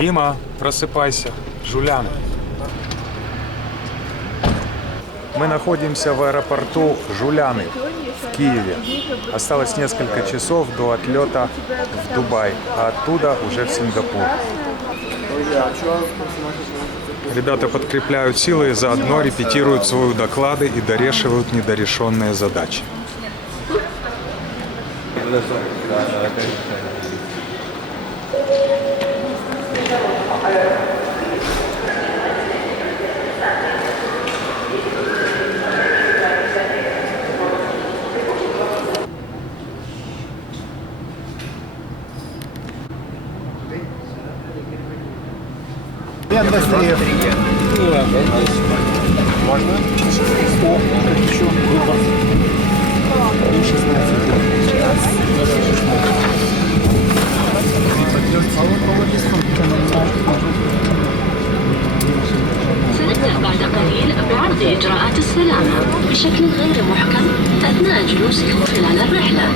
Дима, просыпайся. Жулян. Мы находимся в аэропорту Жуляны в Киеве. Осталось несколько часов до отлета в Дубай, а оттуда уже в Сингапур. Ребята подкрепляют силы и заодно репетируют свои доклады и дорешивают недорешенные задачи. Я быстрее. Можно? О, еще выбор. 16. بعد قليل بعرض إجراءات السلامة بشكل غير محكم أثناء جلوسكم خلال الرحلة.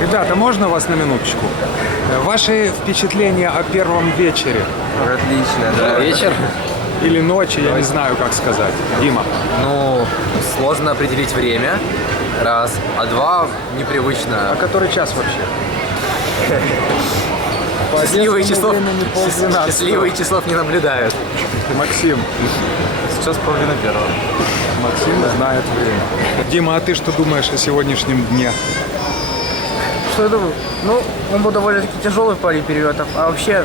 Ребята, можно вас на минуточку? Ваши впечатления о первом вечере? Отлично, да. Вечер? Или ночи, я не знаю, как сказать. Дима. Ну, сложно определить время, раз. А два, непривычно. А который час вообще? Счастливые часов не наблюдают. Максим. Сейчас половина первого. Максим знает время. Дима, а ты что думаешь о сегодняшнем дне? Что я думаю? Ну, он был довольно-таки тяжелый в паре перелетов, а вообще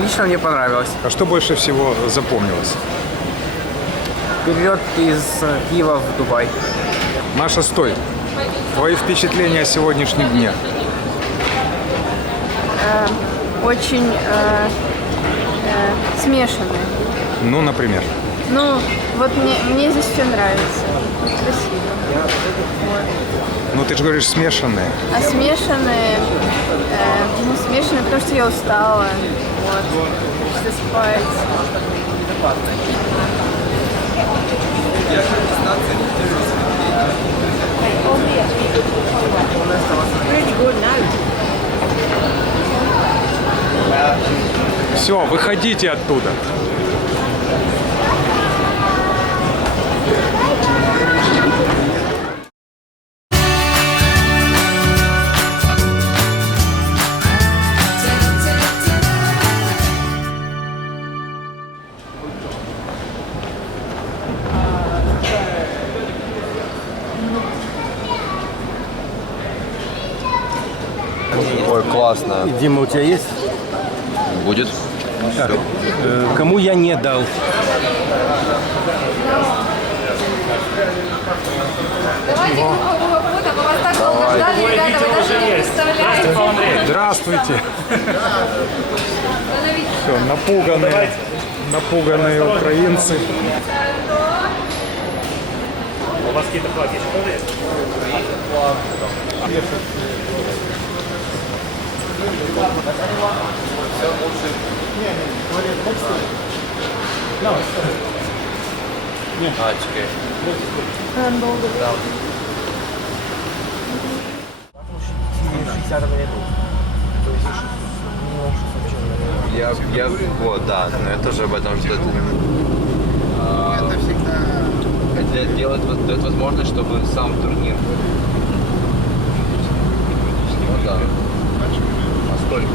лично мне понравилось. А что больше всего запомнилось? Перелет из Киева в Дубай. Маша, стой. Твои впечатления о сегодняшнем дне? Очень смешанные. Ну, например? Ну, вот мне здесь все нравится. Красиво. Вот. Ну, ты же говоришь смешанные. А смешанные, смешанные, потому что я устала. Вот. Хочется спать. Все, выходите оттуда. Ой, классно. Дима, у тебя есть? Будет. Так, кому я не дал? Давайте группового фото, мы вас так долго ждали, ребята, вы даже не представляете. Здравствуйте. Все, напуганные украинцы. У вас какие-то флаги еще есть? Вот, да, но это же об этом, что это делает возможность, чтобы сам турнир. Ну да. Насколько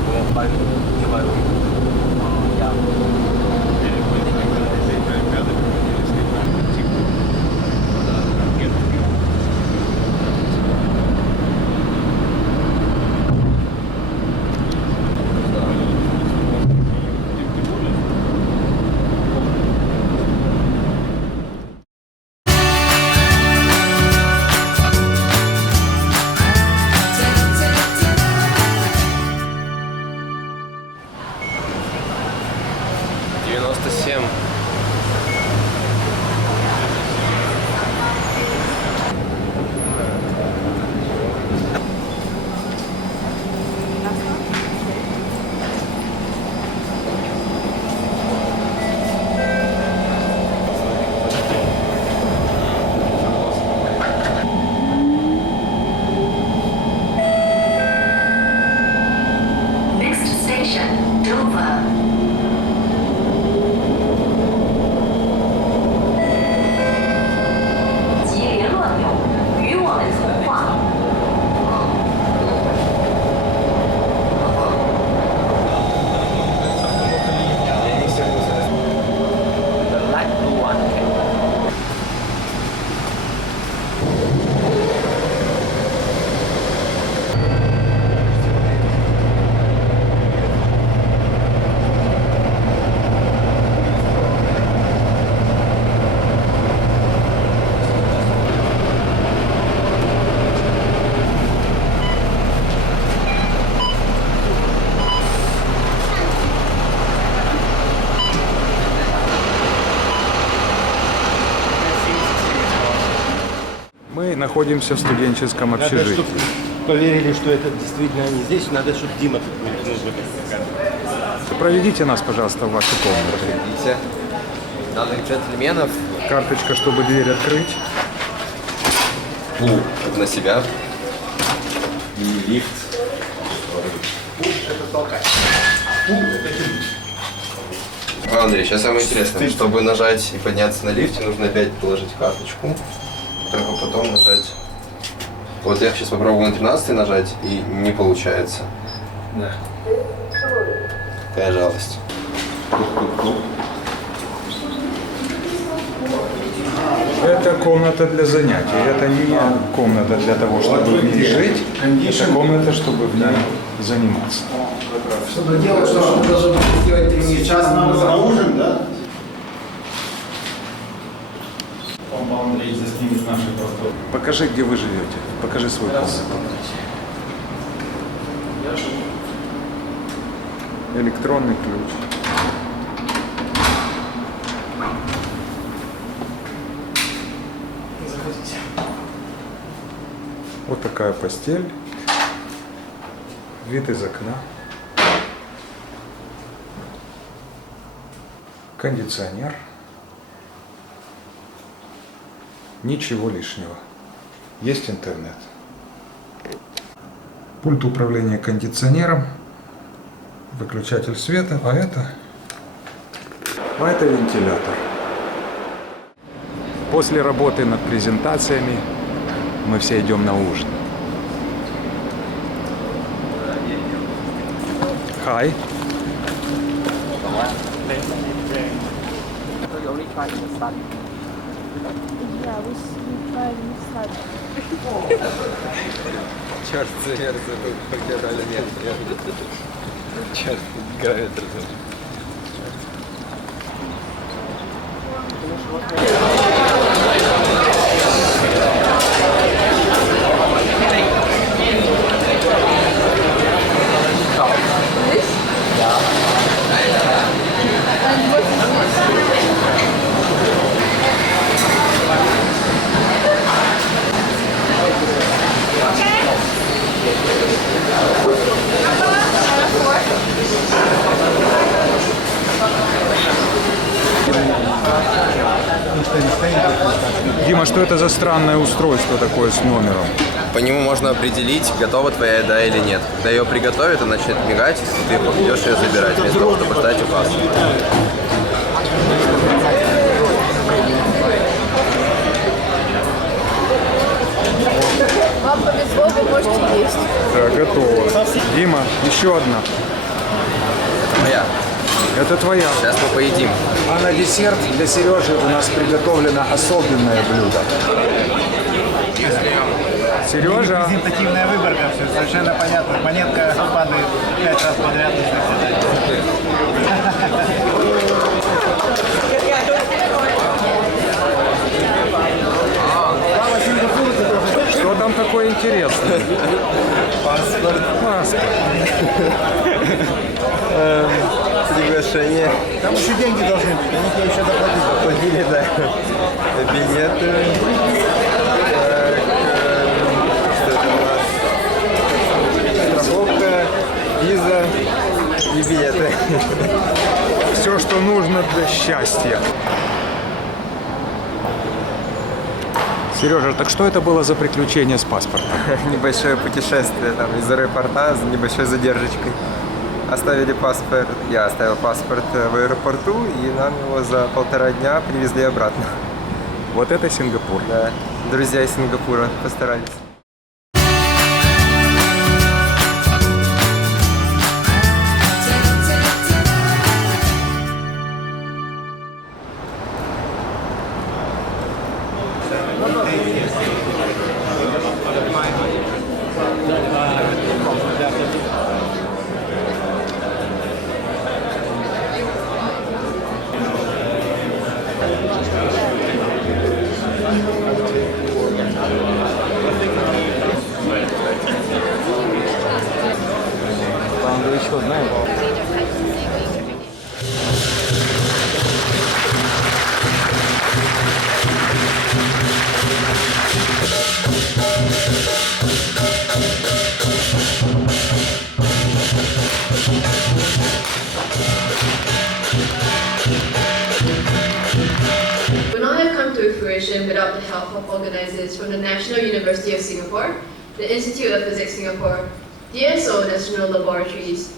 Мы находимся в студенческом общежитии. Чтобы поверили, что это действительно не здесь, надо, чтобы Дима тут нужно. Проведите нас, пожалуйста, в вашу комнату. видите, данных джентльменов Карточка, чтобы дверь открыть. на себя. И лифт. Андрей, сейчас самое интересное. Чтобы нажать и подняться на лифте, нужно опять положить карточку. Только потом нажать. Вот я сейчас попробую на 13 нажать, и не получается. Да. Какая жалость. Это комната для занятий. Это не комната для того, чтобы в ней жить. Это комната, чтобы в ней заниматься. Чтобы делать, что должен сделать тренировку. Сейчас нам за ужин, да? Андрей, заснимешь наши просто. Покажи, где вы живете. Покажи свою комнату. Электронный ключ. Заходите. Вот такая постель. Вид из окна. Кондиционер. Ничего лишнего. Есть интернет. Пульт управления кондиционером. Выключатель света. А это вентилятор. После работы над презентациями мы все идем на ужин. Hi. Черт, забыл, нет. Черт, играет разум. а что это за странное устройство такое с номером? По нему можно определить, готова твоя еда или нет. Когда ее приготовят, она начнет мигать, и ты идешь ее забирать, вместо того, чтобы поставить у кассы. Вам повезло, вы можете есть. Да, готово. Дима, еще одна. Моя. Это твоя. Сейчас мы поедим. А на десерт для Сережи у нас приготовлено особенное блюдо. Сережа. Презентативная выборка, все совершенно понятно. Монетка падает 5 раз подряд. Что там такое интересное? Паспорт. Паспорт. Приглашение. Там еще деньги должны быть, они тебе еще доплатить. Платили, да. Билеты. Так, что это у нас? Страховка, виза и билеты. Все, что нужно для счастья. Сережа, так что это было за приключение с паспортом? Небольшое путешествие там из аэропорта с небольшой задержечкой. Оставили паспорт, я оставил паспорт в аэропорту, и нам его за 1,5 дня привезли обратно. Вот это Сингапур. Да, друзья из Сингапура постарались. Would not have come to fruition without the help of organizers from the National University of Singapore, the Institute of Physics Singapore, DSO National Laboratories.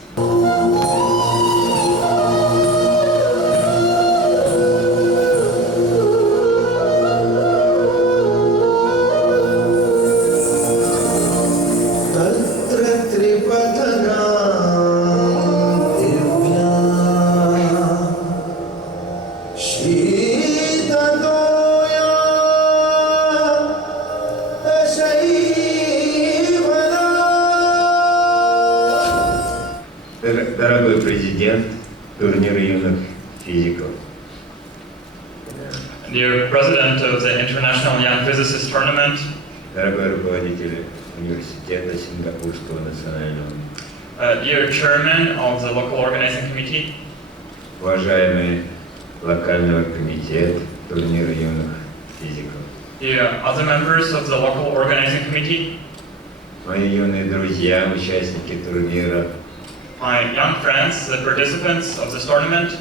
Дорогой президент Турнира юных физиков. Dear President of the International Young Physicists Tournament, Дорогой руководитель университета Сингапурского национального. Dear Chairman of the Local Organizing Committee, Уважаемый локального комитета Турнира юных физиков. dear other members of the Local Organizing Committee, Мои юные друзья, участники турнира. my young friends, the participants of this tournament,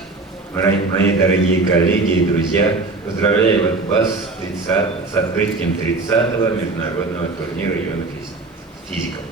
Мои дорогие коллеги и друзья, поздравляю вас с открытием 30-го Международного турнира юных физиков.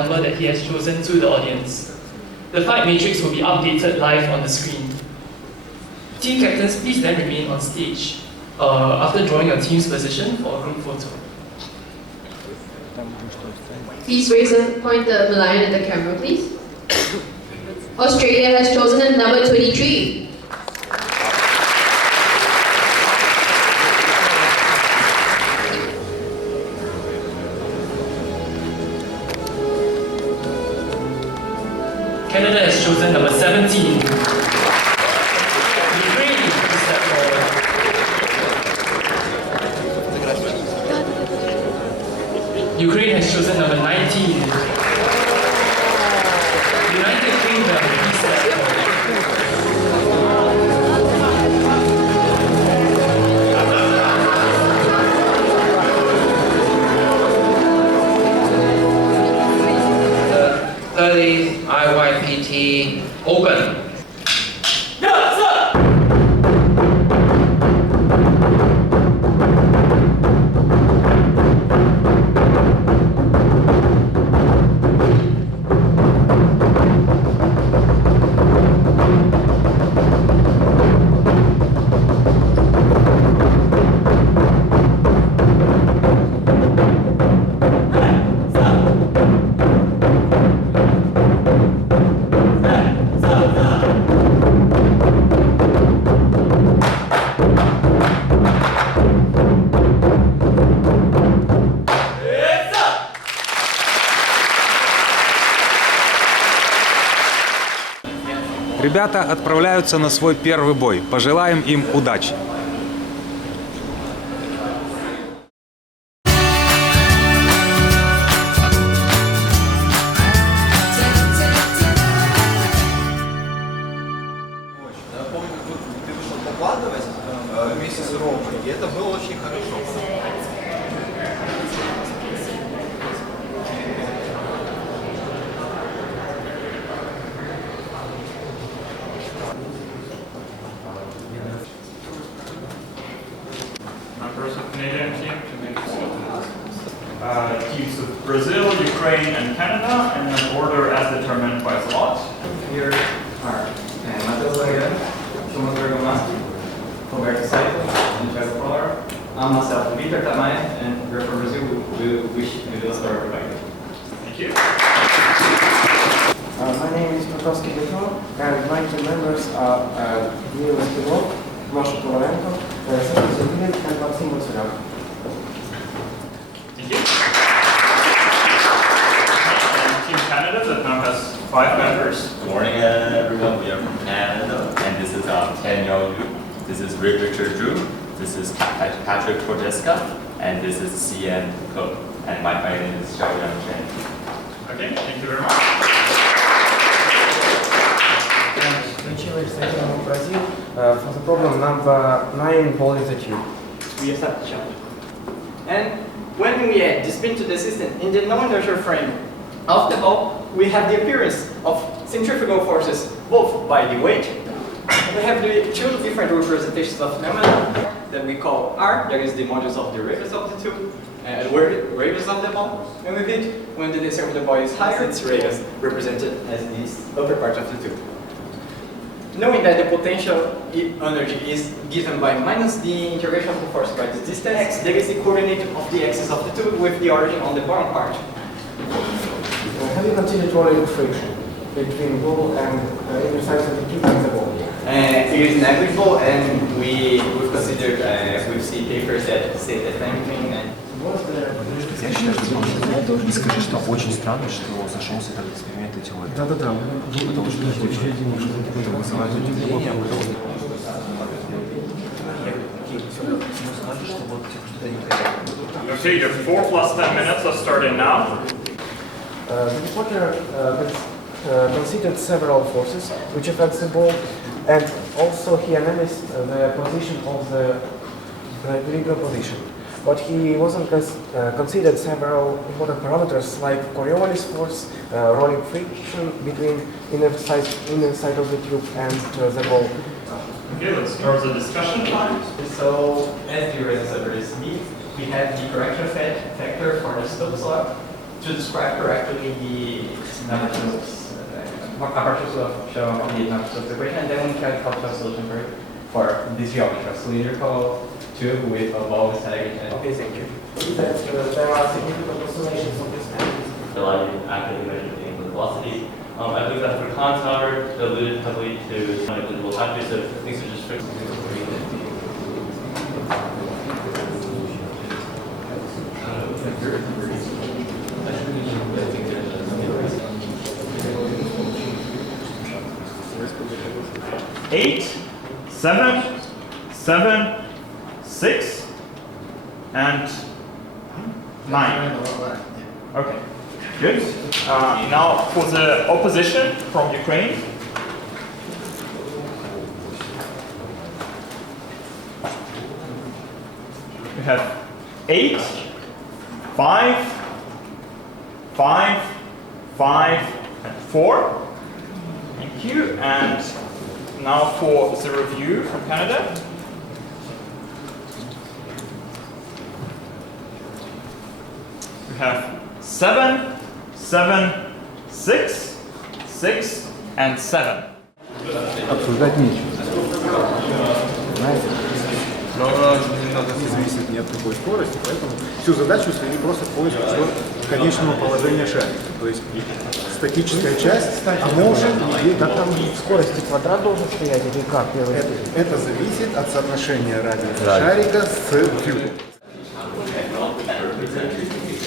number that he has chosen to the audience. The flight matrix will be updated live on the screen. Team captains, please then remain on stage after drawing your team's position for a group photo. Please raise and point the lion at the camera, please. Australia has chosen a number 23. Canada has chosen number 17. Ukraine is step forward. Ukraine has chosen number 19. United Kingdom, please step forward. The IYPT open. Ребята отправляются на свой первый бой. Пожелаем им удачи! Вместе с Ромой, и это было очень хорошо. Members of Canadian team to make teams of Brazil, Ukraine, and Canada, in an order as determined by the lot. Here are I'm myself, Victor Tamay, and we're from Brazil. We wish you the story provided. Thank you. My name is Matovsky Petro, and my team members are Ришельевского, Masha Kovalenko, Сергей and Maxim Matsurak. Thank you. And Team Canada that now has 5 members. Good morning, everyone. We are from Canada, and this is Daniel Yu. This is Richard Drew. This is Patrick Cordeska, and this is CN Cook. And my name is Xiaoyang Chen. Okay, thank you very much. Ришельевского from Brazil for the problem number 9 ball in the tube. We accept the challenge. And when we add the spin to the system in the non-inertial frame of the ball, we have the appearance of centrifugal forces both by the weight. We have the two different representations of phenomena that we call R, that is the modulus of the radius of the tube, and radius of the ball. And with it, when the density of the ball is higher, its radius represented as this upper part of the tube. Knowing that the potential energy is given by minus the integration of the force by the distance x, there is the coordinate of the axis of the tube with the origin on the bottom part. Have you considered rolling friction between ball and inner sides of the tube and the ball? It is negligible, and we've considered, we've seen papers that say the same thing. Я считаю, что не скажи, что очень странно, что зашелся этот эксперимент и теория. Да-да-да. Потому что это вызывает удивление. Okay, your 4 plus 10 minutes are starting now. The reporter considered several forces which affect the ball, and also he analyzed the position of the equilibrium position. But he wasn't considered several important parameters like Coriolis force, rolling friction between inner side of the tube and the ball. Okay, let's start the discussion time. So, as the resistors meet, we have the correction factor for the slope slot, to describe correctly the numbers of the numbers of separation, and then we can calculate a solution for this geometry, cylindrical tube with a low static. Okay, thank you. There are significant oscillations of this magnitude. Delighted accurately measured the angular velocity. I believe that for contour, diluted heavily to non-negligible factors, so things are just fixed. Eight, 7, 7, 6, and 9. Okay, good. Now for the opposition from Ukraine. We have 8, 5, 5, 5, and 4. Thank you. And now for the review from Canada. We have 7, 7, 6, 6, and 7. Обсуждать нечего. Понимаете? Но не надо зависеть ни от какой скорости, поэтому всю задачу свели просто в поиск конечного положения шарика. То есть статическая часть, а motion, как там скорости квадрат должен стоять или как? Это зависит от соотношения радиуса шарика с кубом.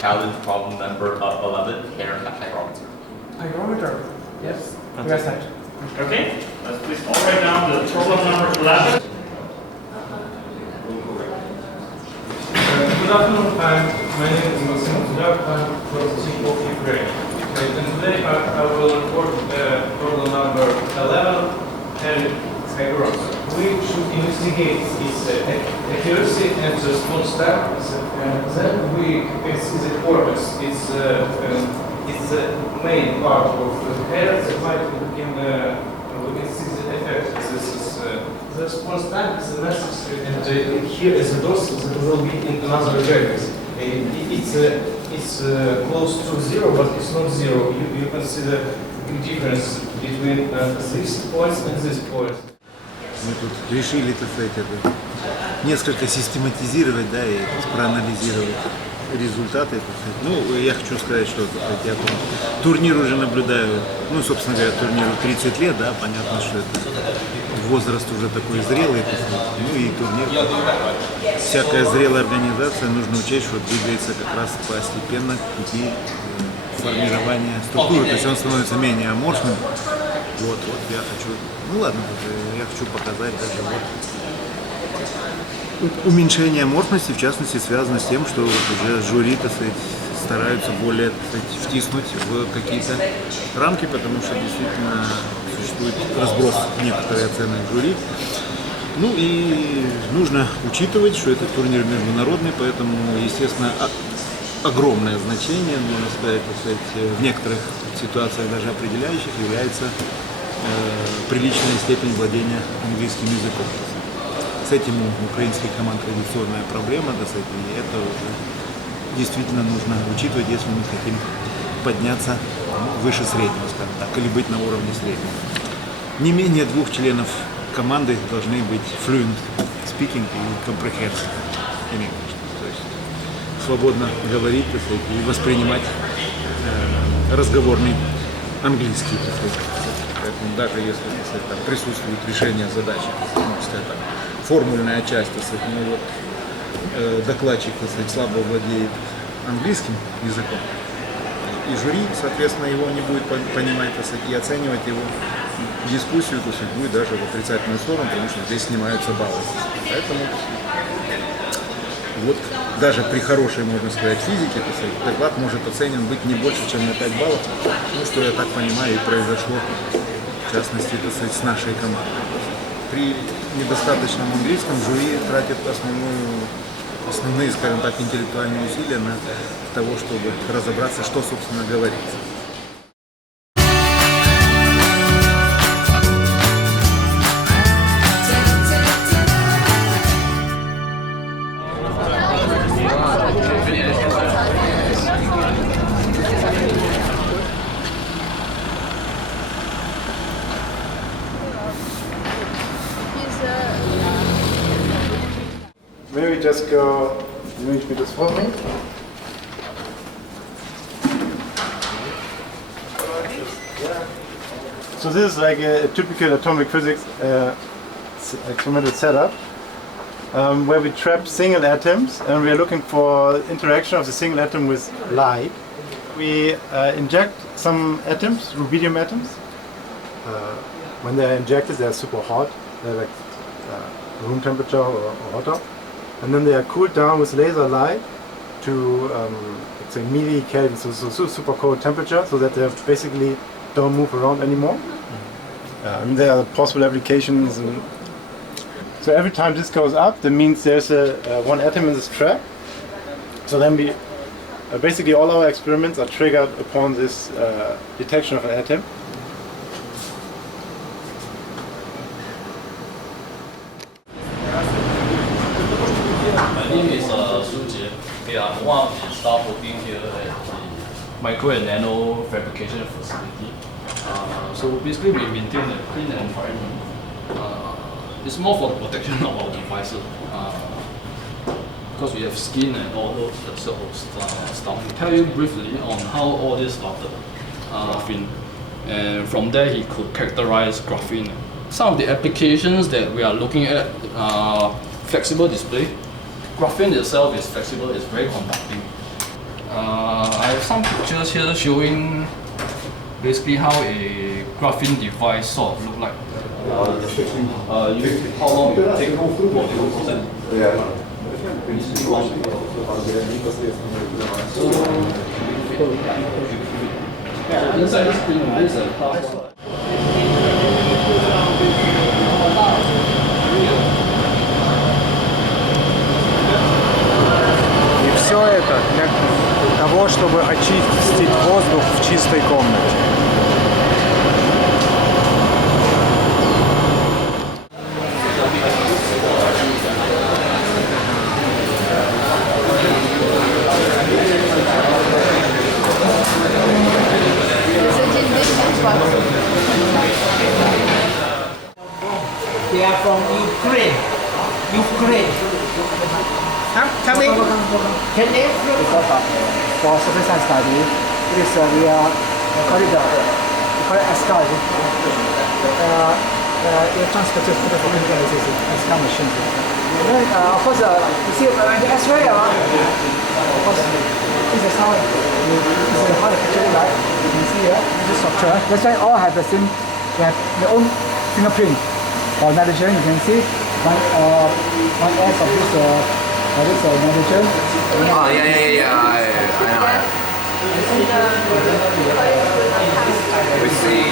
Challenge problem number 11, hair hygrometer. Hygrometer? Yes. Yes. Okay, let's please all write down the problem number 11. Good afternoon, my name is Maxim Tudyak, I'm from Ukraine. And today I will report problem number 11 and hygrometer. We should investigate its accuracy and the response time. Then we can see the cortex. It's the main part of the hair that we can see the effect. This is the response time is necessary, and here is a dose that will be in another values. It's close to 0, but it's not 0. You can see the big difference between these points and this point. Мы тут решили, так сказать, это несколько систематизировать, да, и проанализировать результаты. Ну, я хочу сказать, что я турнир уже наблюдаю, ну, собственно говоря, турниру 30 лет, да, понятно, что это возраст уже такой зрелый, ну и турнир, всякая зрелая организация, нужно учесть, что двигается как раз постепенно к пути формирования структуры, то есть он становится менее аморфным. Вот я хочу, ну ладно, я хочу показать даже вот уменьшение аморфности, в частности, связано с тем, что вот уже жюри, так сказать, стараются более, так сказать, втиснуть в какие-то рамки, потому что действительно существует разброс некоторых оценок жюри. Ну и нужно учитывать, что это турнир международный, поэтому, естественно, огромное значение, можно сказать, в некоторых ситуациях даже определяющих, является приличная степень владения английским языком. С этим у украинских команд традиционная проблема, и это уже действительно нужно учитывать, если мы хотим подняться выше среднего, скажем так, или быть на уровне среднего. Не менее 2 членов команды должны быть fluent speaking и comprehensive in English, то есть свободно говорить, и воспринимать разговорный английский. Поэтому даже если там присутствует решение задачи, так, формульная часть, докладчик слабо владеет английским языком, и жюри, соответственно, его не будет понимать и оценивать его дискуссию, будет даже в отрицательную сторону, потому что здесь снимаются баллы. Поэтому вот даже при хорошей, можно сказать, физике, доклад может оценен быть не больше, чем на 5 баллов, ну, что я так понимаю и произошло, в частности, с нашей командой. При недостаточном английском жюри тратит основные, скажем так, интеллектуальные усилия на того, чтобы разобраться, что, собственно, говорится. just go a little bit for me. So this is like a typical atomic physics experimental setup where we trap single atoms and we are looking for interaction of the single atom with light. We inject some atoms, rubidium atoms. When they are injected, they are super hot. They're like room temperature or hotter. And then they are cooled down with laser light to let's say millikelvin, so super cold temperature, so that they basically don't move around anymore. And there are possible applications. So every time this goes up, that means there's one atom in this trap. So then we basically all our experiments are triggered upon this detection of an atom. My name is Sujie. I'm one of the staff working here at the micro and nano fabrication facility. So basically we maintain a clean environment. It's more for the protection of our devices. Because we have skin and all those sort of stuff. I'll tell you briefly on how all this started. Graphene. And from there he could characterize graphene. Some of the applications that we are looking at are flexible display. Graphene itself is flexible, it's very conducting. I have some pictures here showing basically how a graphene device sort of look like. How long it will take for the process? So inside this screen there is a password. И все это для того, чтобы очистить воздух в чистой комнате. They are from Ukraine. Come in. Can they? For surface science study, it is we call it ESCAR. Electron spectroscopy for chemical analysis, ESCAR machine. And then, of course, you see the X-ray, of course, this is how the picture looks like. You can see here, this is structure. That's why all have the same, they have their own fingerprint. For nitrogen, you can see one S of this nitrogen. Oh, yeah, I know. We see.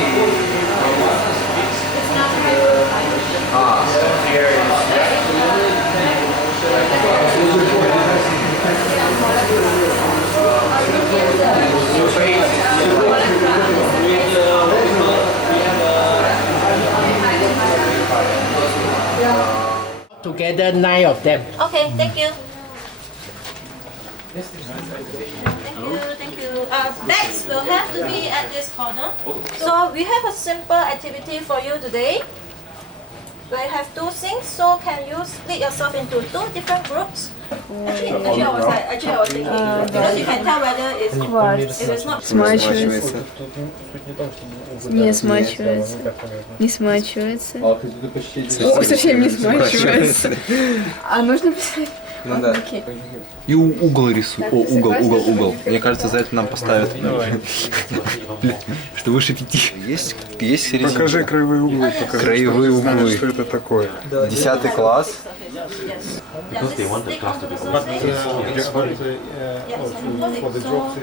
Here Together 9 of them. Okay, thank you. Thank you. Bags will have to be at this corner. So we have a simple activity for you today. We have 2 things, so can you split yourself into 2 different groups? Actually, I was thinking, because you can tell whether it's Кварц. if it's not. Смачивается. Не смачивается. Не смачивается. О, совсем не смачивается. А нужно писать? Ну да. И угол рисуй. О, угол. Мне кажется, за это нам поставят. Что выше 5. Есть середина. Покажи краевые углы. Краевые углы. Что это такое? 10 класс. Because they want the class to be For the drop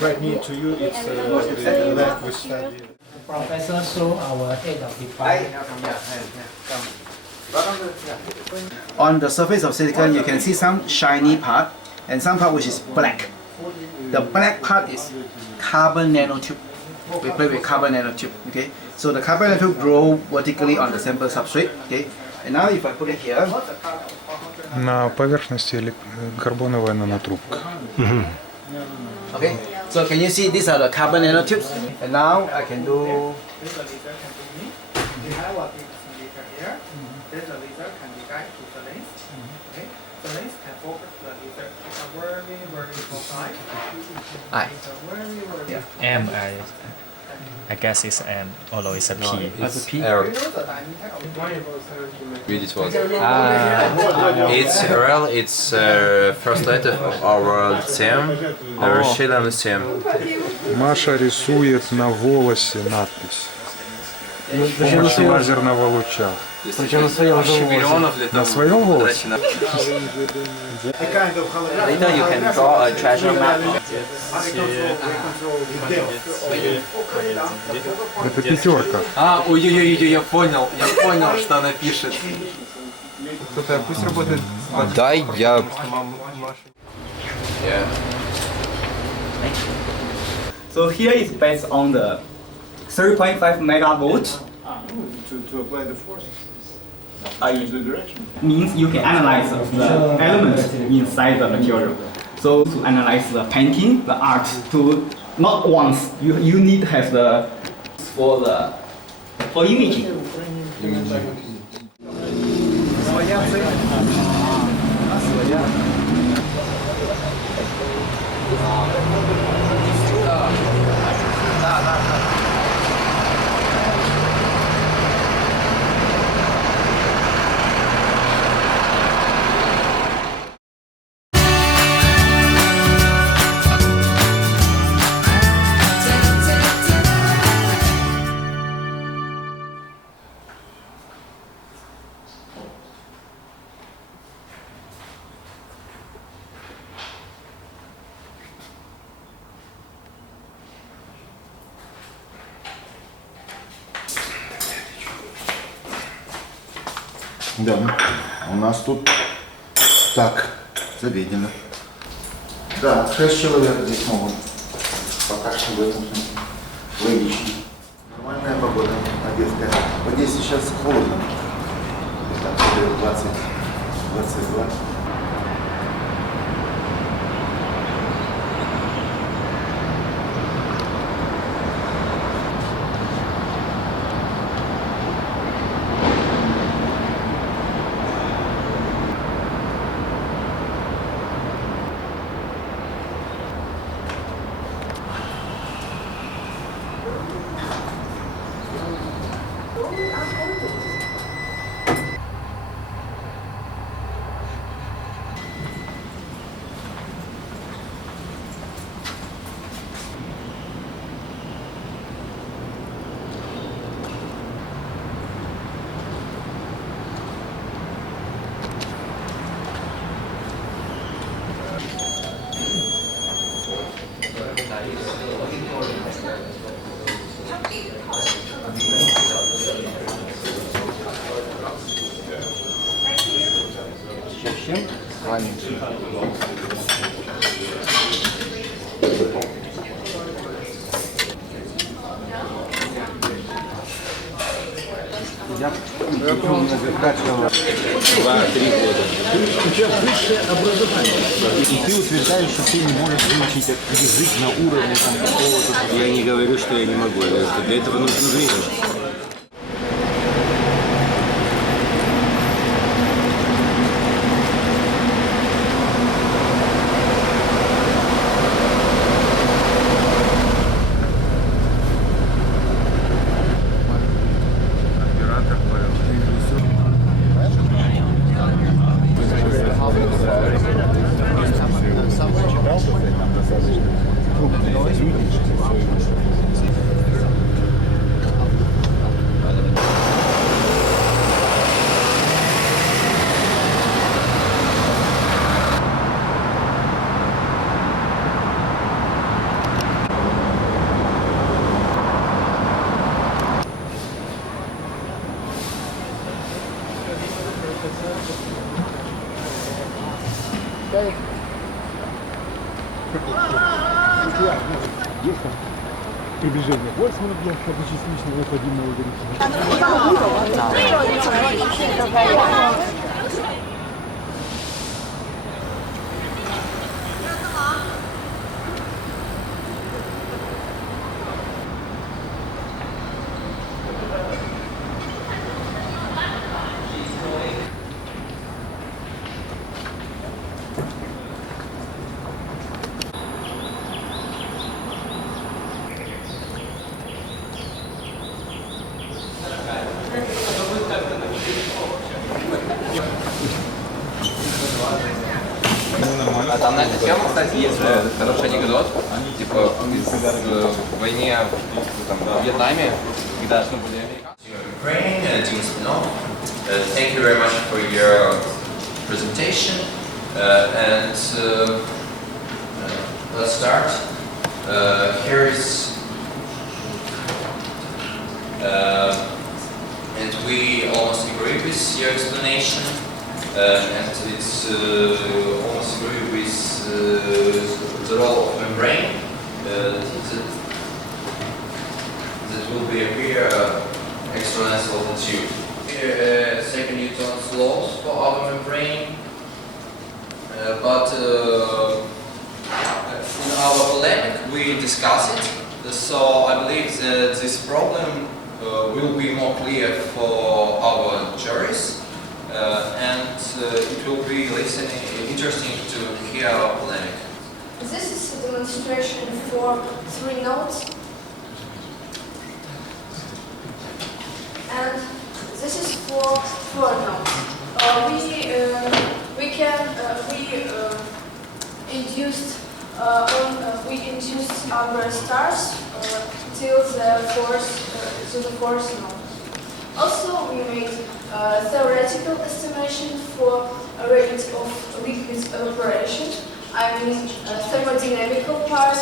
right near to you, it's the lab which study. Professor So, our head of department. On the surface of silicon, you can see some shiny part and some part which is black. The black part is carbon nanotube. We play with carbon nanotube. Okay, so the carbon nanotube grow vertically on the sample substrate. Okay, and now if I put it here. На поверхности карбоновая нанотрубка. Okay, so can you see these are the carbon nanotubes? And now I can do. There's a laser can be guided to the lens. M, I guess it's M, although it's a P. It's R. Видите, вот. It's RL, it's first letter of our лицея, Ришельевского лицея. Маша рисует на волосе надпись. С помощью лазерного луча. Причем на своем волосе. На своем волосе? Later you can draw a treasure map. Это пятерка. Ой-ой-ой, я понял, что она пишет. Кто-то пусть работает. Дай я... So here is based on the 3.5 megavolt. To apply the force. The direction. Means you can analyze the elements inside the material. So to analyze the painting, the art, to not once you need to have the for imaging. Да, у нас тут так заведено. Да, 6 человек здесь могут. Пока что в этом логично. Нормальная погода, одесская. В Одессе сейчас холодно. Так, 20, 22. Я многократно 2-3 года. У тебя высшее образование. И ты утверждаешь, что ты не можешь выучить язык на уровне там, какого-то... Я не говорю, что я не могу, я говорю, что для этого нужно время. Приближение 8 рублей, чтобы частично необходимого алгоритма. Там на эту тему, кстати, есть хороший анекдот, типа из войны в Вьетнаме, когда были американцы. Ukraine, Dean Spinov, thank you very much for your presentation, and let's start. Here is, and we almost agree with your explanation, and it's almost agree with the role of membrane. That will be appear external of the tube. Second Newton's laws for our membrane, but in our polemic we discuss it. So I believe that this problem will be more clear for our juries, and it will be interesting to hear our polemic. This is a demonstration for 3 notes, and this is for 4 notes. We induced our stars till the fourth note. Also, we made theoretical estimation for a rate of liquid evaporation. I mean, thermodynamical part.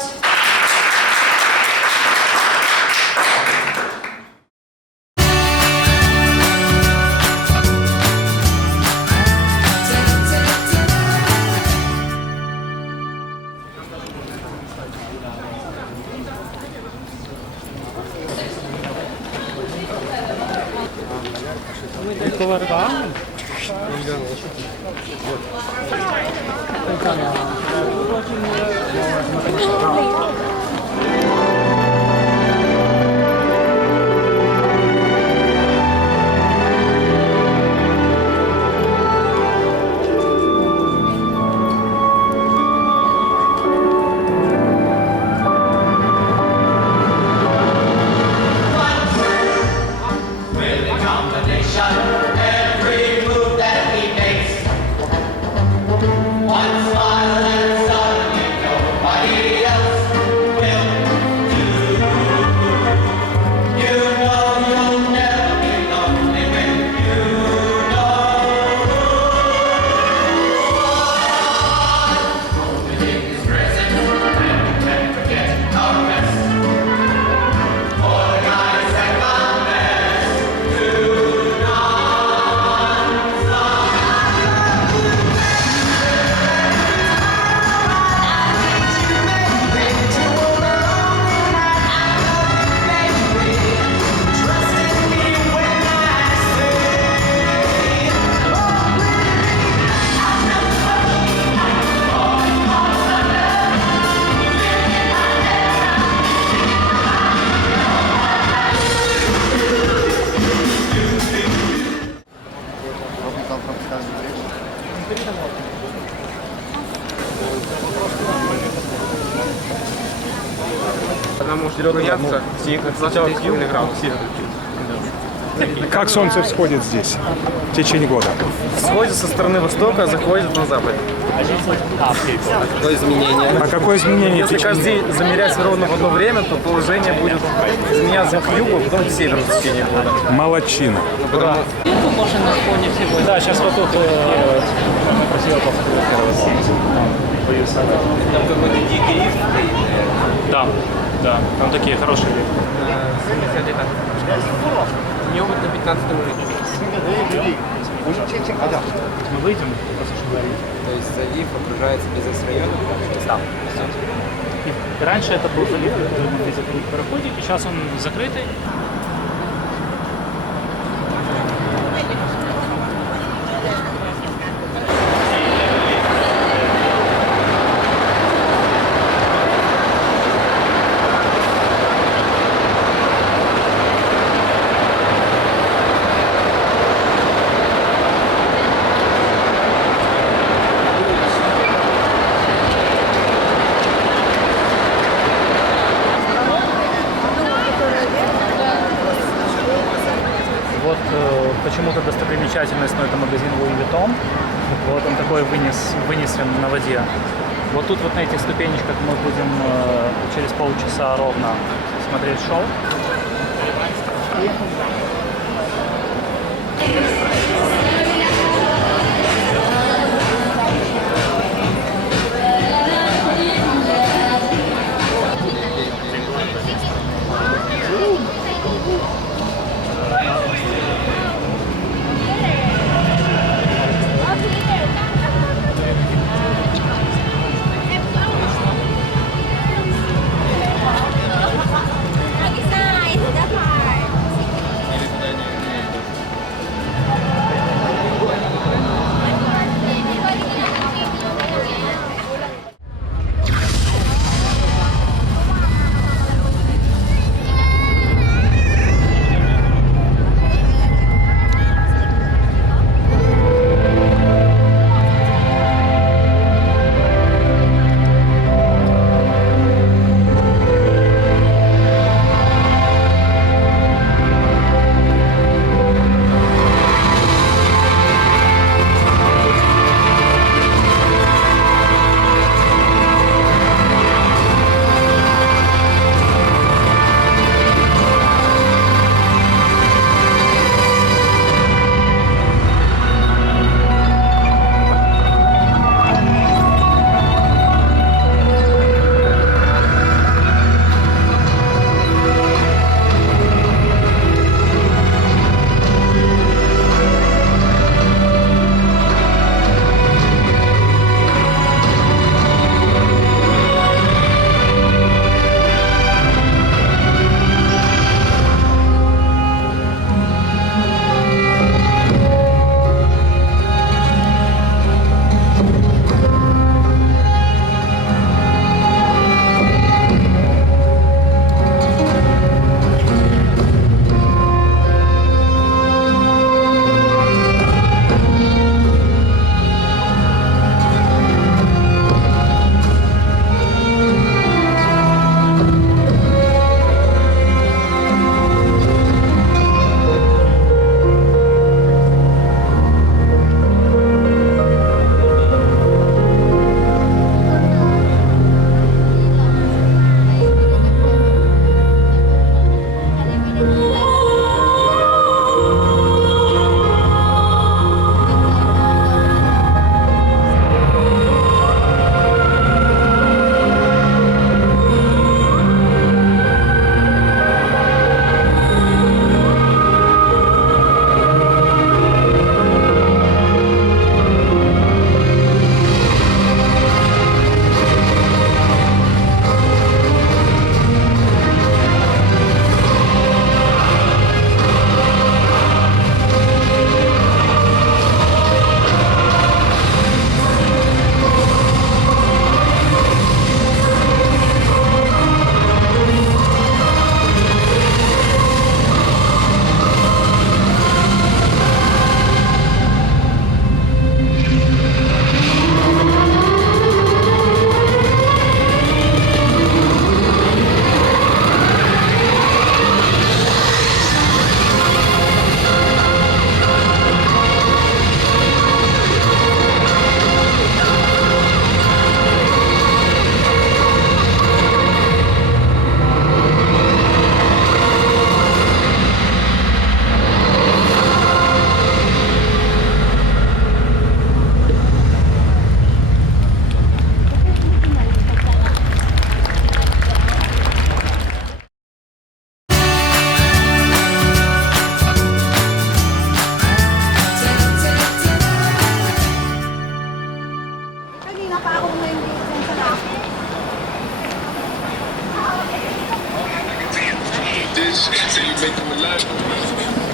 Она может меняться, сначала в июле градусов. Как солнце всходит здесь в течение года? Всходит со стороны востока, заходит на запад. Какое изменение? А какое изменение? Если каждый день замерять ровно в одно время, то положение будет изменяться к югу, а потом к северу в течение года. Молодчина. Да. Да, сейчас вот тут красиво пофотографироваться. Там какой-то дикий риф. Да, да, там такие хорошие. Неопыт на 15 уровне. Мы выйдем, просто что говорить. То есть залив окружается бизнес-районом? Да. И раньше это был залив, который мы могли закрыть пароходик, и сейчас он закрытый. Почему-то достопримечательность, но это магазин Louis Vuitton. Вот он такой вынесен на воде. Вот тут вот на этих ступенечках мы будем через полчаса ровно смотреть шоу.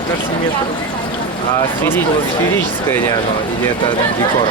Кажется, нет. А сферическое ли оно? Или это декор?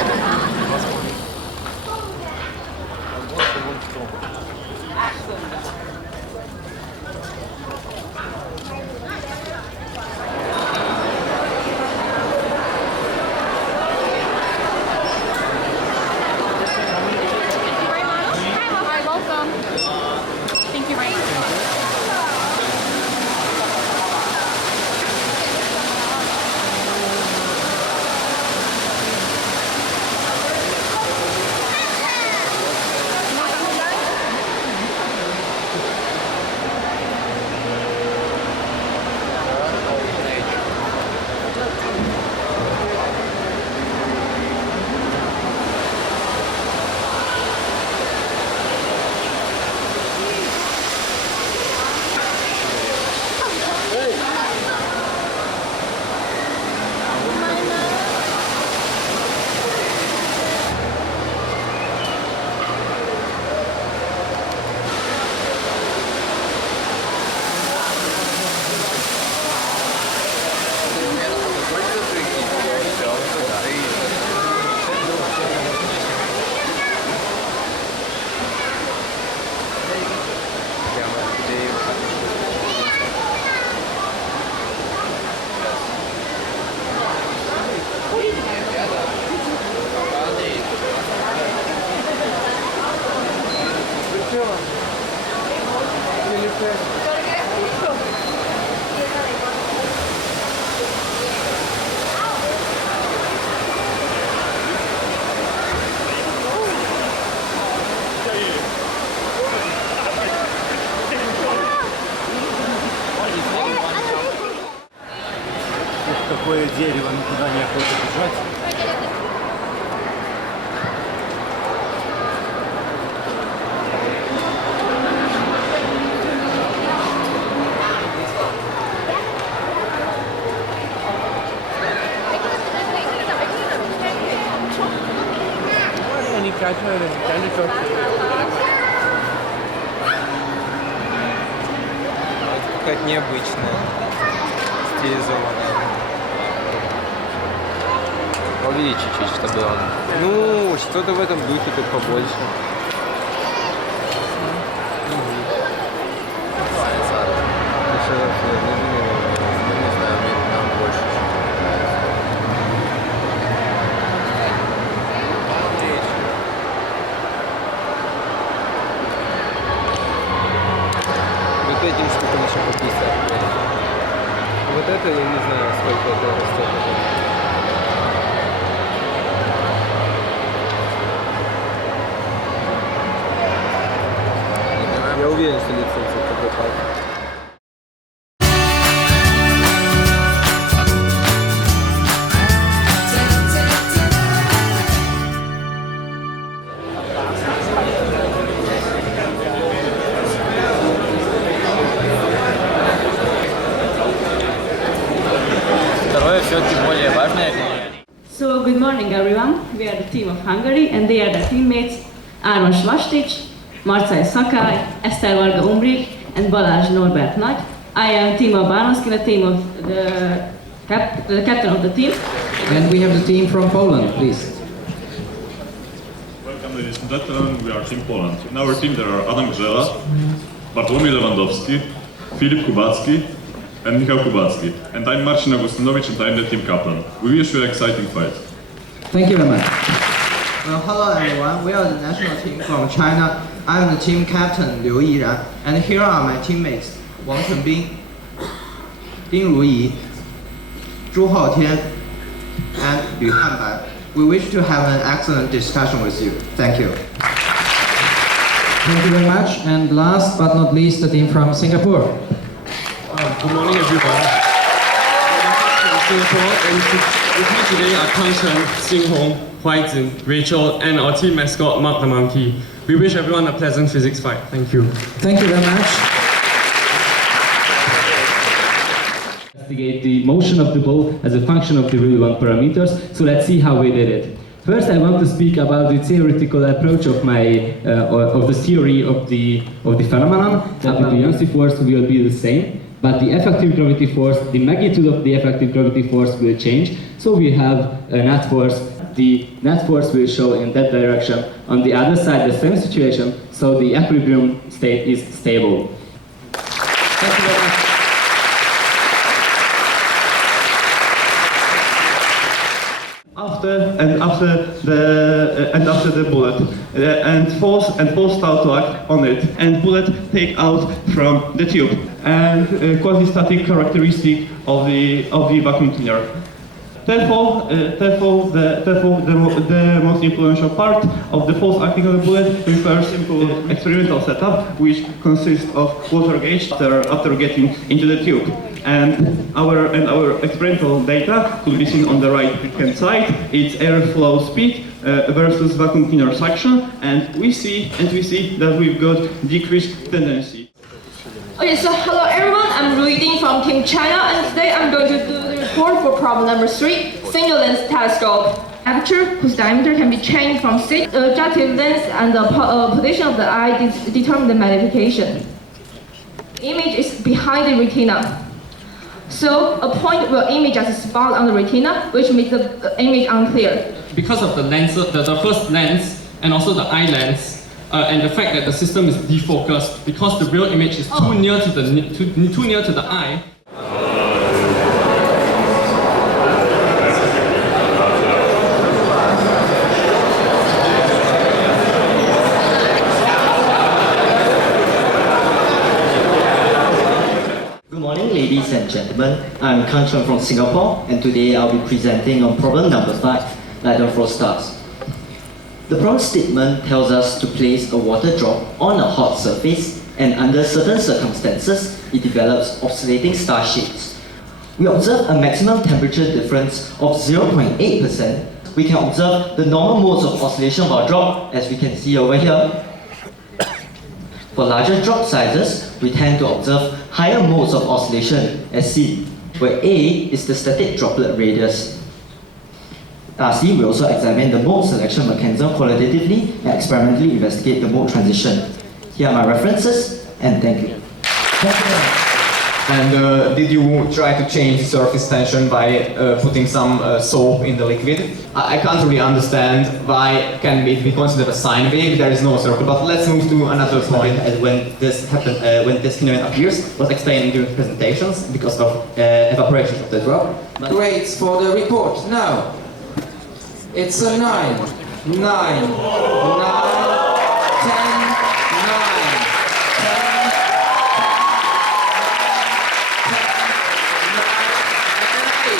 такое дерево, никуда не охота бежать. Какая-то необычная, стилизованная. Увеличить чуть-чуть, чтобы он... Ну, что-то в этом духе, тут побольше. Не знаю, мне там больше. Вот этим штукам еще по 50. Вот это я не знаю, сколько это растет. Я уверен, что лицензия такой пак. Второе все-таки более важное. So, good morning everyone. We are the team of Hungary and they are the teammates Áron Svastic, Marcel Sakai, Eszter Varga Umbrich and Balázs Norbert Nagy. I am Timo Bánoszki, the team of the captain of the team. And we have the team from Poland, please. Welcome, ladies and gentlemen. We are Team Poland. In our team there are Adam Grzela, Bartłomiej Lewandowski, Filip Kubacki, and Michał Kubacki. And I'm Marcin Augustynowicz and I'm the team captain. We wish you an exciting fight. Thank you very much. Well, hello everyone. We are the national team from China. I'm the team captain Liu Yiran, and here are my teammates Wang Chenbing, Ding Ruyi, Zhu Haotian, and Liu Hanbai. We wish to have an excellent discussion with you. Thank you. Thank you very much. And last but not least, the team from Singapore. Good morning, everyone. From Singapore, and with me today are Kang-Chen, Xing-Hong, Huai-Zin, Rachel, and our team mascot, Mark the Monkey. We wish everyone a pleasant physics fight. Thank you. Thank you very much. Investigate the motion of the ball as a function of the relevant parameters. So let's see how we did it. First, I want to speak about the theoretical approach of my of the theory of the phenomenon. That the buoyancy force will be the same, but the effective gravity force, the magnitude of the effective gravity force will change. So we have a net force. The net force will show in that direction. On the other side, the same situation. So the equilibrium state is stable. Thank you very much. After the bullet and force start to act on it, and bullet take out from the tube, and quasi-static characteristic of the vacuum cleaner. Therefore, the most influential part of the force acting on the bullet refers to experimental setup, which consists of water gauge after getting into the tube. And our experimental data could be seen on the right-hand side. It's airflow speed versus vacuum cleaner suction, and we see that we've got decreased tendency. Okay, so hello everyone, I'm Ruiding from Team China, and today I'm going to do the report for problem number 3, single lens telescope. Aperture whose diameter can be changed from 6 objective lens, and the position of the eye determine the magnification. Image is behind the retina. So a point will image as a spot on the retina, which makes the image unclear. Because of the lens, the first lens and also the eye lens, and the fact that the system is defocused because the real image is too near to the eye. Good morning, ladies and gentlemen. I'm Kang-Chen from Singapore, and today I'll be presenting on problem number 5, ladder for stars. The problem statement tells us to place a water drop on a hot surface, and under certain circumstances, it develops oscillating star shapes. we observe a maximum temperature difference of 0.8%. We can observe the normal modes of oscillation of our drop, as we can see over here. For larger drop sizes, we tend to observe higher modes of oscillation, as seen, where A is the static droplet radius. Lastly, we also examine the mode selection mechanism qualitatively and experimentally investigate the mode transition. Here are my references, and thank you. And did you try to change the surface tension by putting some soap in the liquid? I can't really understand why can it be considered a sine wave. There is no circle, but let's move to another point. When this happened, when this phenomenon appears, was explained during presentations because of evaporation of the drop. Wait for the report now. It's a 9, 9, 9, 10, 9, 10, 9, 8.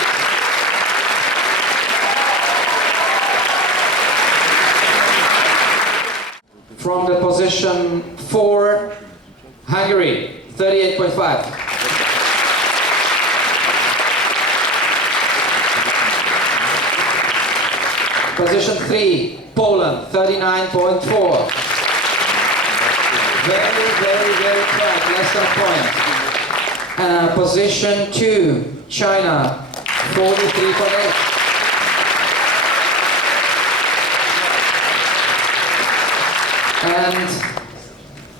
From the position 4, Hungary, 38.5. Position 3, Poland, 39.4. Very, very, very tight, less than a point. Position 2, China, 43.8. And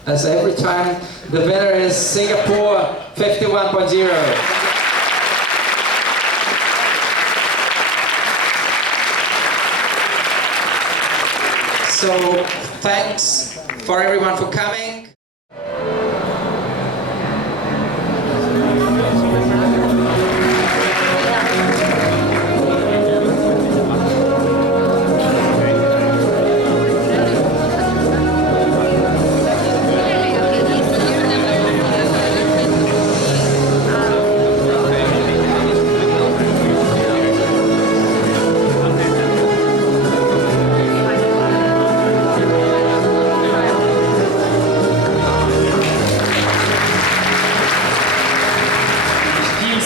as every time, the winner is Singapore, 51.0. So, thanks for everyone for coming.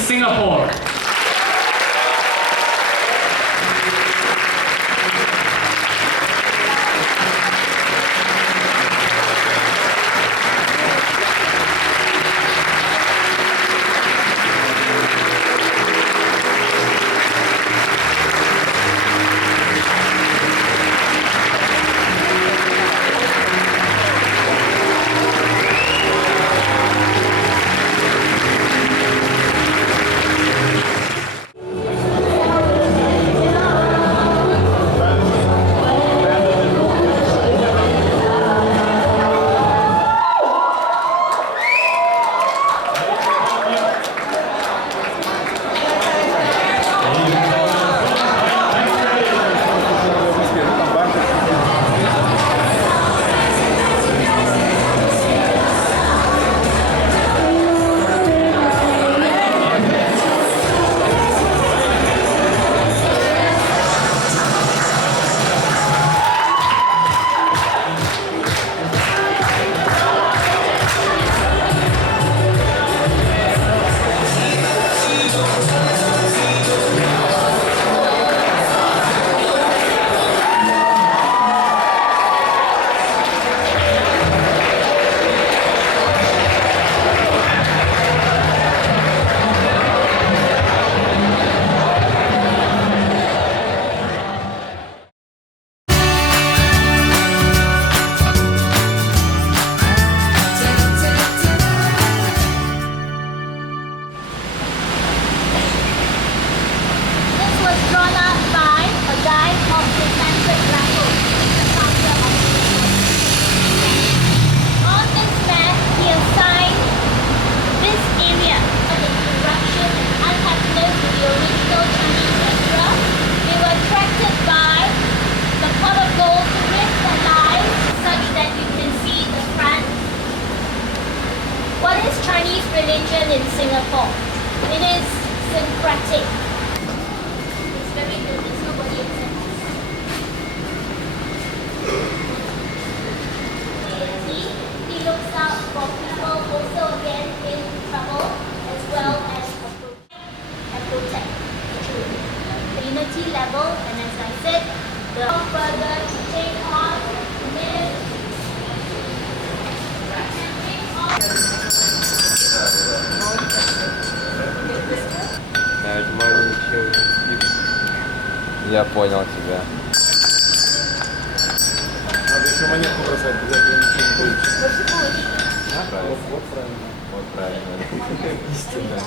Singapore. religion in Singapore. It is syncretic. It's very good. There's nobody except us. He looks out for people also again in trouble as well as Я понял тебя. Надо еще монетку бросать, без этого ничего не получится. Правильно. Вот правильно. Истинно.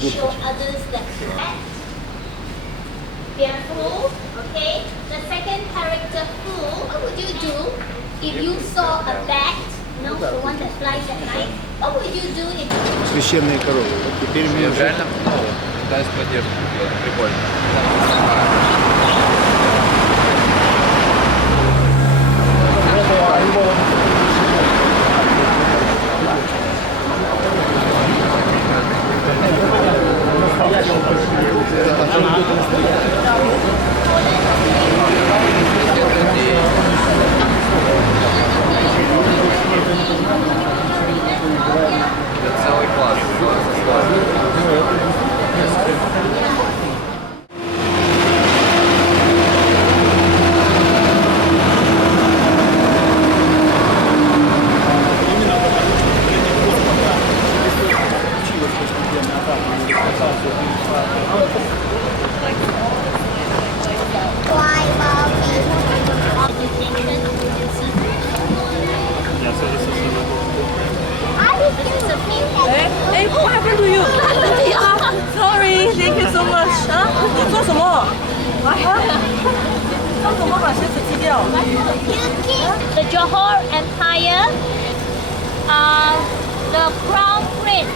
Show others that fearful, okay? The second character, fool, what would you do if you saw a bat, you know, the one that flies at night? What would you do if... Священные коровы. Вот теперь мы уже... Реально, пытаюсь поддержку. Прикольно. Это целый класс. Hey, what happened to you? Sorry, thank you so much. 你做什么？怎么把鞋子踢掉？ The Johor Empire, the crown prince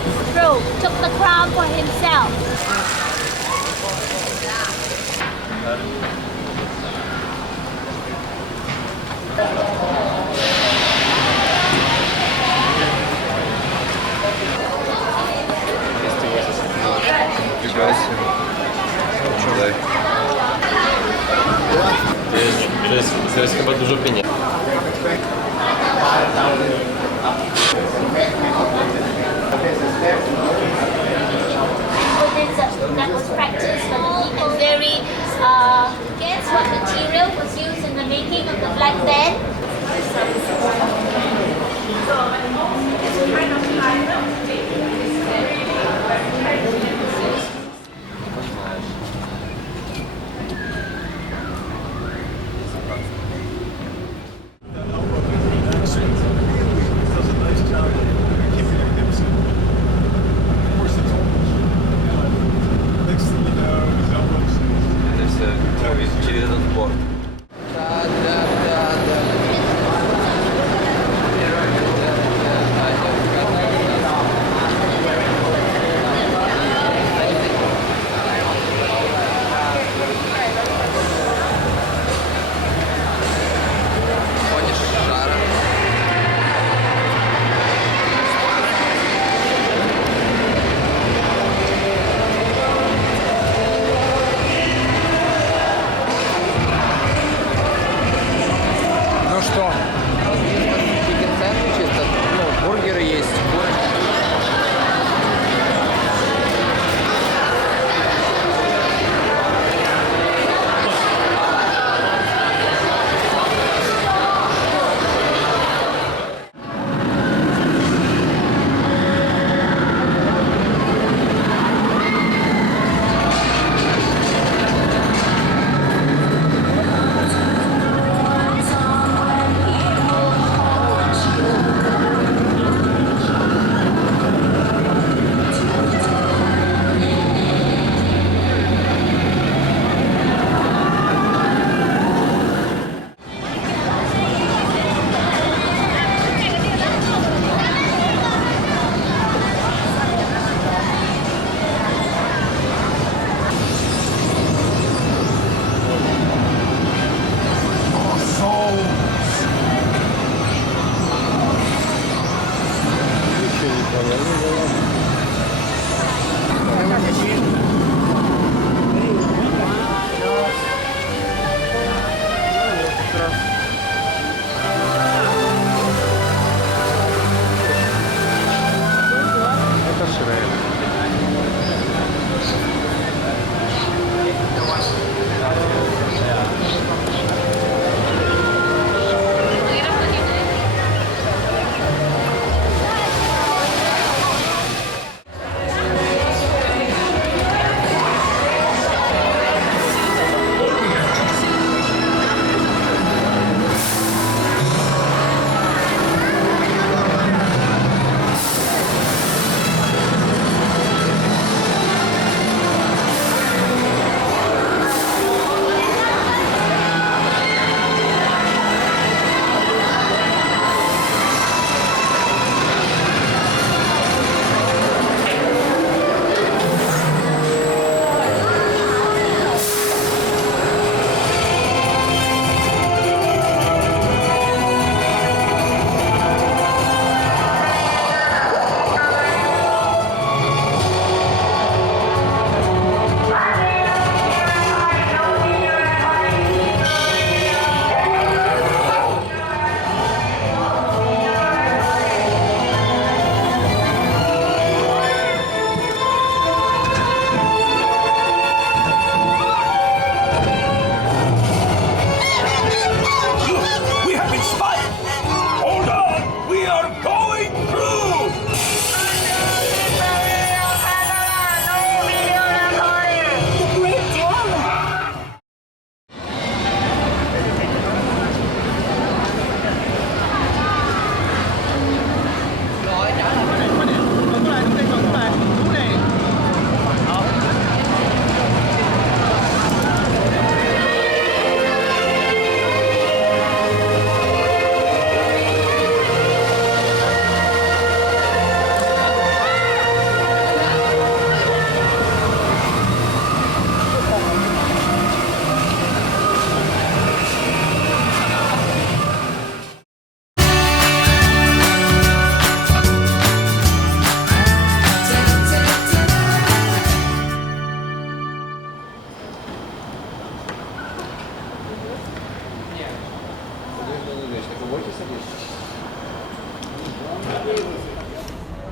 took the crown for himself. Нифига себе. Чудак. To jest chyba dużo pieniędzy. That was practiced for the and very guess what material was used in the making of the black band? Через этот борт. Бургеры есть.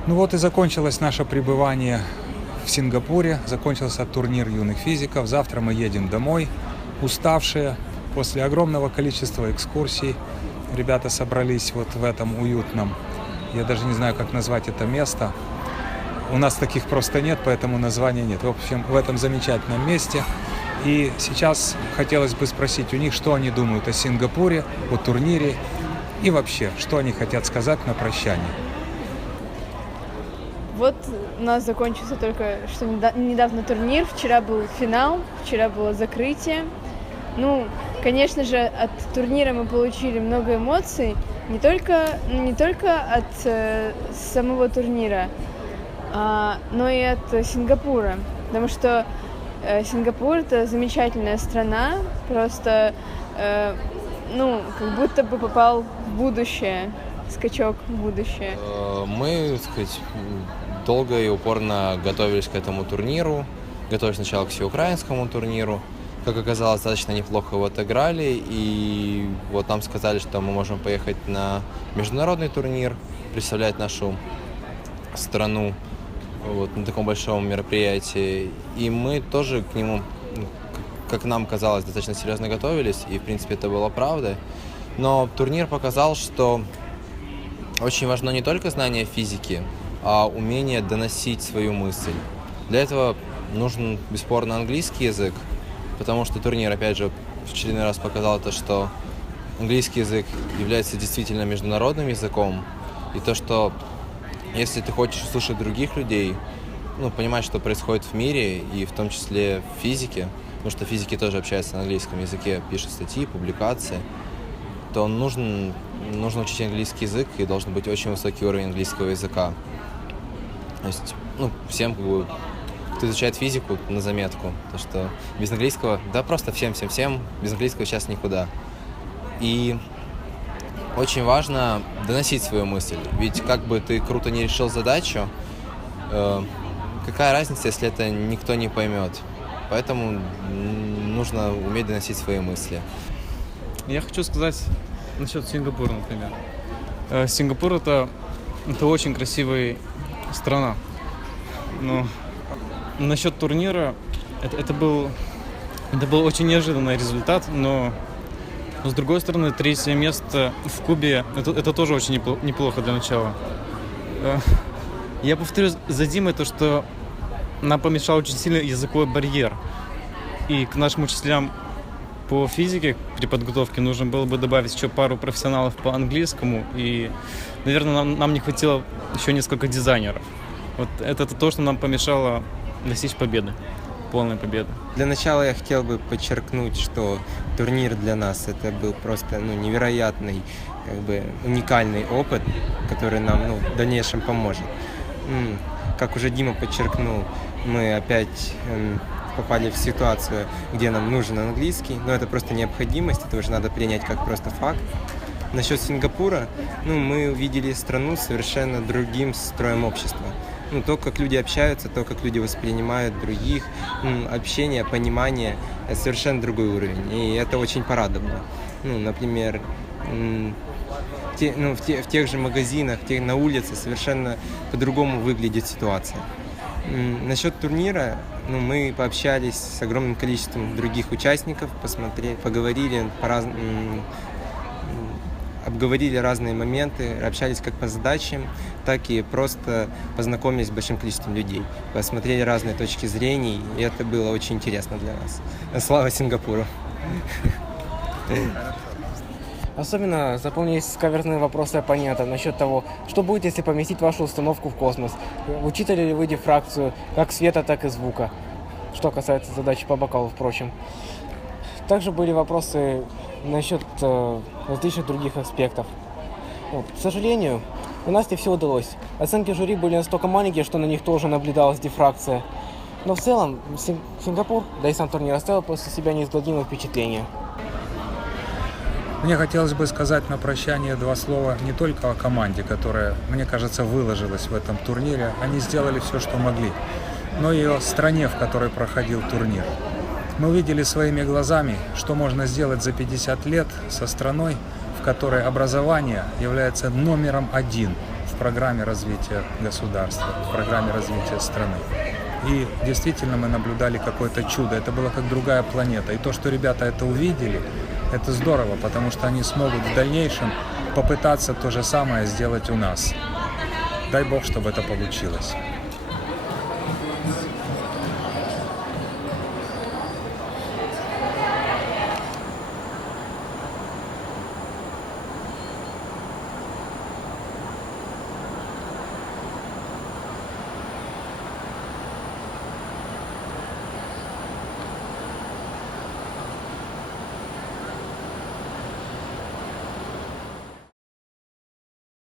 Ну вот и закончилось наше пребывание в Сингапуре, закончился турнир юных физиков. Завтра мы едем домой, уставшие, после огромного количества экскурсий. Ребята собрались вот в этом уютном, я даже не знаю, как назвать это место. У нас таких просто нет, поэтому названия нет. В общем, в этом замечательном месте. И сейчас хотелось бы спросить у них, что они думают о Сингапуре, о турнире и вообще, что они хотят сказать на прощание. Вот у нас закончился только что недавно турнир, вчера был финал, вчера было закрытие. Ну, конечно же, от турнира мы получили много эмоций, не только от самого турнира, но и от Сингапура, потому что Сингапур — это замечательная страна, просто, как будто бы попал в будущее, скачок в будущее. Мы, так сказать, долго и упорно готовились к этому турниру, готовились сначала к Всеукраинскому турниру. Как оказалось, достаточно неплохо его отыграли, и вот нам сказали, что мы можем поехать на Международный турнир, представлять нашу страну вот, на таком большом мероприятии. И мы тоже к нему, как нам казалось, достаточно серьезно готовились, и в принципе это было правдой. Но турнир показал, что очень важно не только знание физики, а умение доносить свою мысль. Для этого нужен бесспорно английский язык, потому что турнир, опять же, в очередной раз показал то, что английский язык является действительно международным языком, и то, что если ты хочешь слушать других людей, понимать, что происходит в мире, и в том числе в физике, потому что физики тоже общаются на английском языке, пишут статьи, публикации, то нужно учить английский язык, и должен быть очень высокий уровень английского языка. То есть, всем, кто изучает физику, на заметку, то что без английского, да просто всем, без английского сейчас никуда. И очень важно доносить свою мысль, ведь как бы ты круто не решил задачу, какая разница, если это никто не поймет. Поэтому нужно уметь доносить свои мысли. Я хочу сказать насчет Сингапура, например. Сингапур — это очень красивая страна. Но насчет турнира это был очень неожиданный результат, но с другой стороны, 3-е место в Кубе это тоже очень неплохо для начала. Я повторю за Димой то, что нам помешал очень сильный языковой барьер. И к нашим учителям по физике при подготовке нужно было бы добавить еще пару профессионалов по английскому. И, наверное, нам не хватило еще несколько дизайнеров. Вот это то, что нам помешало достичь победы, полной победы. Для начала я хотел бы подчеркнуть, что турнир для нас это был просто невероятный, уникальный опыт, который нам в дальнейшем поможет. Как уже Дима подчеркнул, мы опять попали в ситуацию, где нам нужен английский, но это просто необходимость, это уже надо принять как просто факт. Насчет Сингапура, мы увидели страну с совершенно другим строем общества. То, как люди общаются, то, как люди воспринимают других, общение, понимание – это совершенно другой уровень, и это очень порадовало. Например, в тех же магазинах, на улице совершенно по-другому выглядит ситуация. Насчет турнира, мы пообщались с огромным количеством других участников, поговорили обговорили разные моменты, общались как по задачам, так и просто познакомились с большим количеством людей, посмотрели разные точки зрения, и это было очень интересно для нас. Слава Сингапуру! Особенно запомнились каверзные вопросы оппонента насчет того, что будет, если поместить вашу установку в космос. Учитали ли вы дифракцию как света, так и звука? Что касается задачи по бокалу, впрочем. Также были вопросы насчет различных других аспектов. К сожалению, у нас не все удалось. Оценки жюри были настолько маленькие, что на них тоже наблюдалась дифракция. Но в целом Сингапур, да и сам турнир оставил после себя неизгладимое впечатление. Мне хотелось бы сказать на прощание 2 слова не только о команде, которая, мне кажется, выложилась в этом турнире. Они сделали все, что могли, но и о стране, в которой проходил турнир. Мы увидели своими глазами, что можно сделать за 50 лет со страной, в которой образование является номером один в программе развития государства, в программе развития страны. И действительно мы наблюдали какое-то чудо. Это было как другая планета. И то, что ребята это увидели, это здорово, потому что они смогут в дальнейшем попытаться то же самое сделать у нас. Дай Бог, чтобы это получилось.